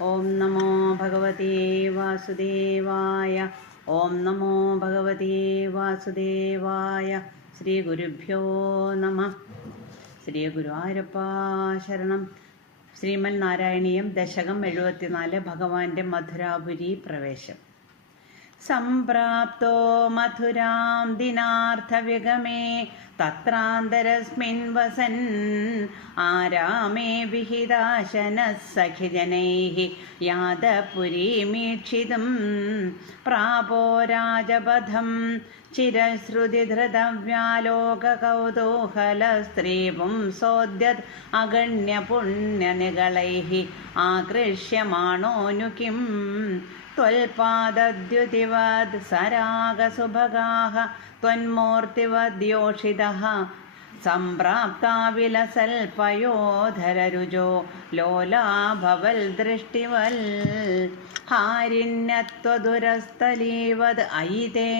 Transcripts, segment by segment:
ഓം നമോ ഭഗവതേ വാസുദേവായ. ഓം നമോ ഭഗവതേ വാസുദേവായ. ശ്രീ ഗുരുഭ്യോ നമഃ. ശ്രീ ഗുരുവായൂരപ്പ ശരണം. ശ്രീമൻ നാരായണീയം ദശകം 74. ഭഗവാന്റെ മധുരാപുരി പ്രവേശം. സംപ്രാപ്തോ മധുരാം ദിനാർത്ഥവിഗമേ തത്രാന്തരസ്മിൻ വസൻ ആരാമേ വിഹിതാശനഃ സഖിജനൈഃ യാദപുരീമീക്ഷിതും പ്രാപോ രാജപഥം ചിരശ്രുതിധൃതവ്യാലോകകൗതൂഹലസ്ത്രീപുംസോദ്യത് അഗണ്യപുണ്യനികളൈഃ ആകൃഷ്യമാണോനു കിം ത്വൽപാദദ്യുതിവദ് സരാഗസുഭഗാഃ ത്വന്മൂർത്തിവദ്യോഷിതഃ സംപ്രാപ്താ വിലസൽപയോധരരുജോ ലോലാഭവൽ ദൃഷ്ടിവൽ ഹാരിണ്യത്വദുരസ്ഥലീവദ് അയിതേ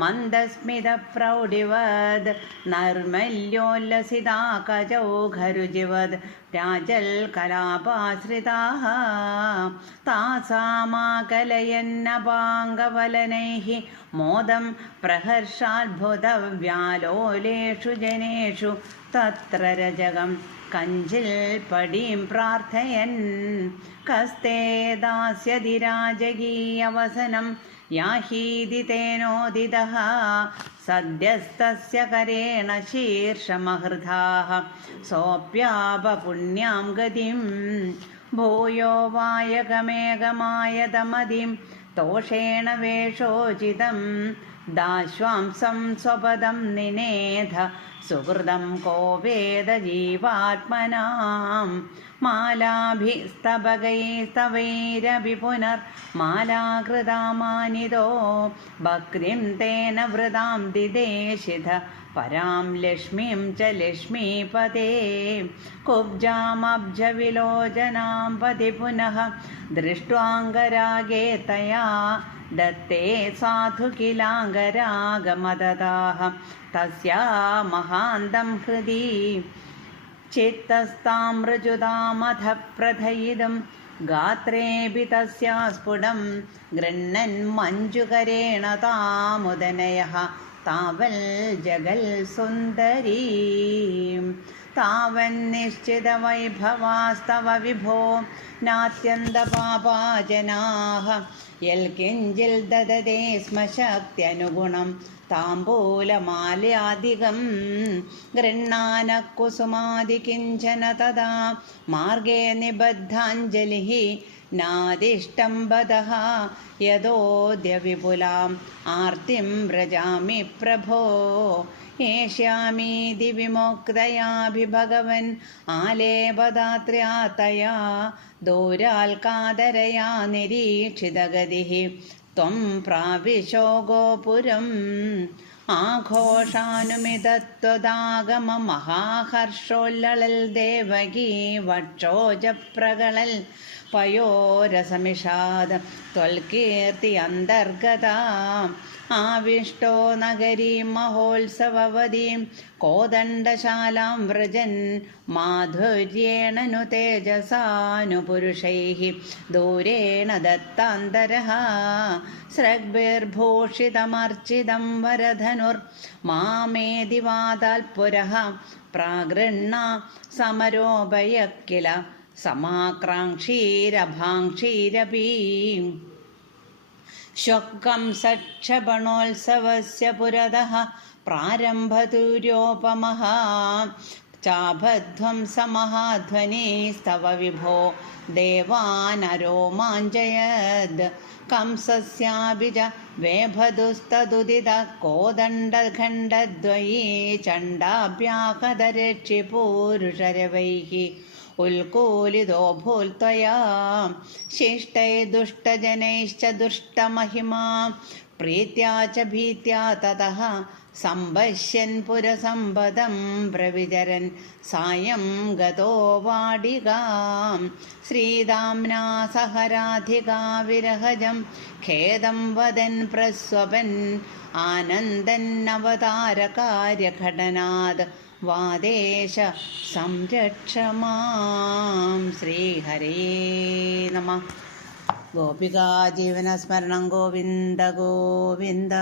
മന്ദസ്മിതപ്രൗഢിവദ് നർമല്യോല്ലസിതാകജൗഘരുജിവദ് രാജൽകലാപാശ്രിതാഃ താസാമാകലയന്നപാംഗവലനൈഃ മോദം പ്രഹർഷാദ്ഭുതവ്യാലോലേഷു ജനേഷു തത്ര രജകം കഞ്ചിൽ പടീം പ്രാർത്ഥയൻ കസ്തേ ദാസ്യതി രാജകീയവസനം യാഹീതി തേനോദിതഃ സദ്യസ്തസ്യ കരേണ ശീർഷമഹൃതാഃ സോപ്യാപപുണ്യാം ഗതിം ഭൂയോ വായകമേകമായതമതിം തോഷേണ വേഷോചിതം ദാശ്വാംസം സ്വപദം നിനേധ സുഹൃദം കോ വേദ ജീവാത്മനാം മാലാഭിസ്തവകൈസ്തവൈരപി പുനർമാലാകൃതാമാനിതോ ഭക്തിം തേന വൃതാം ദിദേശിത പരാം ലക്ഷ്മീം ച ലക്ഷ്മീപതേ കുബ്ജാമബ്ജവിലോചനാം പതി പുനഃ ദൃഷ്ട്വാംഗരാഗേ തയാ ദത്തേ സാധു കിലാംഗരാഗമദദാഃ തസ്യാ മഹാന്തം ഹൃദി ചിത്തസ്താമൃജുതാമഥ പ്രഥയിതം ഗാത്രേപി തസ്യാ സ്ഫുടം ഗൃഹ്ണൻ മഞ്ജുകരേണ താമുദനയഃ താവൽ ജഗൽ സുന്ദരീ താവന്നിശ്ചിതവൈഭവാസ്തവ വിഭോ നാത്യന്തപാപാജനാഃ യൽകിഞ്ചിൽ ദദതേ സ്മ ശക്ത്യനുഗുണം താംബൂലമാല്യാദികം ഗൃഹ്ണാനഃ കുസുമാദികിഞ്ചന തദാ മാർഗേ നിബദ്ധാഞ്ജലിഃ നാദിഷ്ടം ബദഃ യതോദ്യ വിപുലാം ആർത്തിം വ്രജാമി പ്രഭോ ഏഷ്യാമീതി വിമുക്തയാഭിഭഗവൻ ആലേപദാത്ര്യാ തയാ ദൂരാൽകാദരയാ നിരീക്ഷിതഗതിഃ ത്വം പ്രാവിശോ ഗോപുരം ആഘോഷാനുമിതത്വദാഗമ മഹാഹർഷോല്ലളൽ ദേവകീ വക്ഷോജപ്രകളൽ പയോരസമിഷാദ ത്വൽകീർത്തി അന്തർഗത ആവിഷ്ടോ നഗരീം മഹോത്സവവതീം കോദണ്ഡശാലാം വ്രജൻ മാധുര്യേണ തേജസാനുപുരുഷൈഃ ദൂരേണ ദത്താന്തരഃ സ്രഗ്ഭിർഭൂഷിതമർച്ചിതം വരധനുർ മാമേതി വാതാൽപുരഃ പ്രാഗൃഹ്ണ സമരോപയ കില സമാക്രാംക്ഷീരഭാംക്ഷീരപി ശ്വക്കം സക്ഷപണോത്സവസ്യ പുരതഃ പ്രാരംഭതൂര്യോപമഃ ചാഭധ്വംസമഹാധ്വനിസ്തവ വിഭോ ദേവാനരോമാഞ്ജയദ് കംസസ്യാപി ച വേഭതുസ്തദുദിതഃ കോദണ്ഡഖണ്ഡദ്വയീ ചണ്ഡാഭ്യാഹതരക്ഷിപൂരുഷരവൈഃ ഉൽകൂലിതോ ഭൂൽത്വയാ ശിഷ്ടൈർദുഷ്ടജനൈശ്ച ദുഷ്ടമഹിമാ പ്രീത്യാ ച ഭീത്യാ തതഃ സംപശ്യൻ പുരസമ്പദം പ്രവിചരൻ സായം ഗതോ വാടികാം ശ്രീദാംനാ സഹ രാധികാ വിരഹജം ഖേദം വദൻ പ്രസ്വപൻ ആനന്ദന്നവതാരകാര്യഘടനാത് വാദേശ സംരക്ഷ മാം. ശ്രീഹരേ നമഃ. ഗോപികാ ജീവനസ്മരണം ഗോവിന്ദ ഗോവിന്ദ.